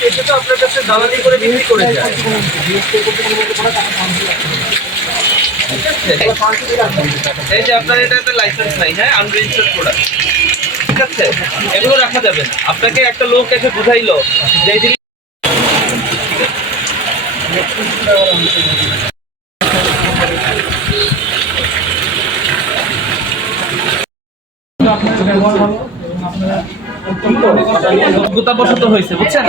সেটা তো আপনার কাছে দালালি করে বিক্রি করে যায়। এই যে আপনার এটাতে লাইসেন্স নাই, হ্যাঁ, আনরেজিস্টার্ড প্রোডাক্ট, ঠিক আছে, এগুলো রাখা যাবে না। আপনাকে একটা লোক এসে বুঝাইলো যে এই জিনিস অজ্ঞতাবশত হয়েছে, বুঝছেন।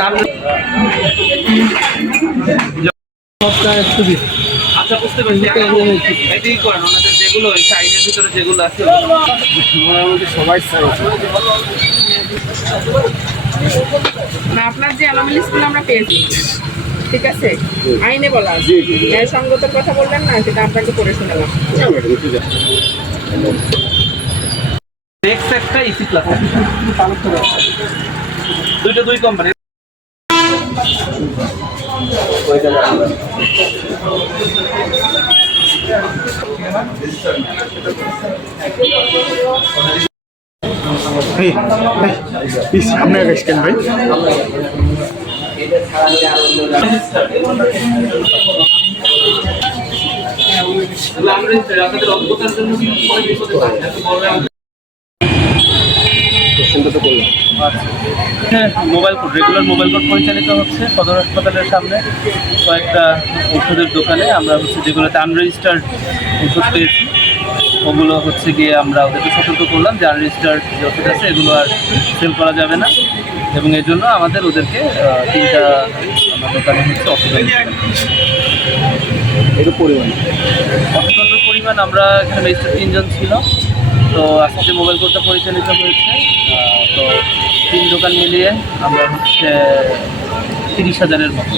আচ্ছা, বুঝতে পারছি। এটাই করেন ওনাদের যেগুলো আইনের ভিতরে যেগুলো আছে সবাই না, আপনার যে অ্যানোমালি স্কুল আমরা পেয়েছি, ঠিক আছে, আইনে বলা আছে, ন্যায়সঙ্গতের কথা বললেন না, সেটা আপনাকে পড়ে শোনালাম। এক্স একটা ইসি প্লাস দুইটা দুই কোম্পানি। আপনার কাছে কেন ভাই? আপনাদের অজ্ঞতার জন্য mobile code, regular mobile code পরিচালিত হচ্ছে সদর হাসপাতালের সামনে কয়েকটা ওষুধের দোকানে। আমরা হচ্ছে যেগুলোতে আনরেজিস্টার্ড ওষুধ পেয়েছি ওগুলো হচ্ছে গিয়ে আমরা ওদেরকে সতর্ক করলাম যে আনরেজিস্টার্ড যে ওষুধ আছে এগুলো আর সেল করা যাবে না, এবং এর জন্য আমাদের ওদেরকে 3টা আমার দোকানে হচ্ছে অর্থদণ্ডের পরিমাণ আমরা এখানে রেজিস্টার 3 জন ছিল। তো আজকে যে মোবাইল কোডটা পরিচালিত হয়েছে, তো 3 দোকান মিলিয়ে আমরা হচ্ছে 30,000-এর মতো।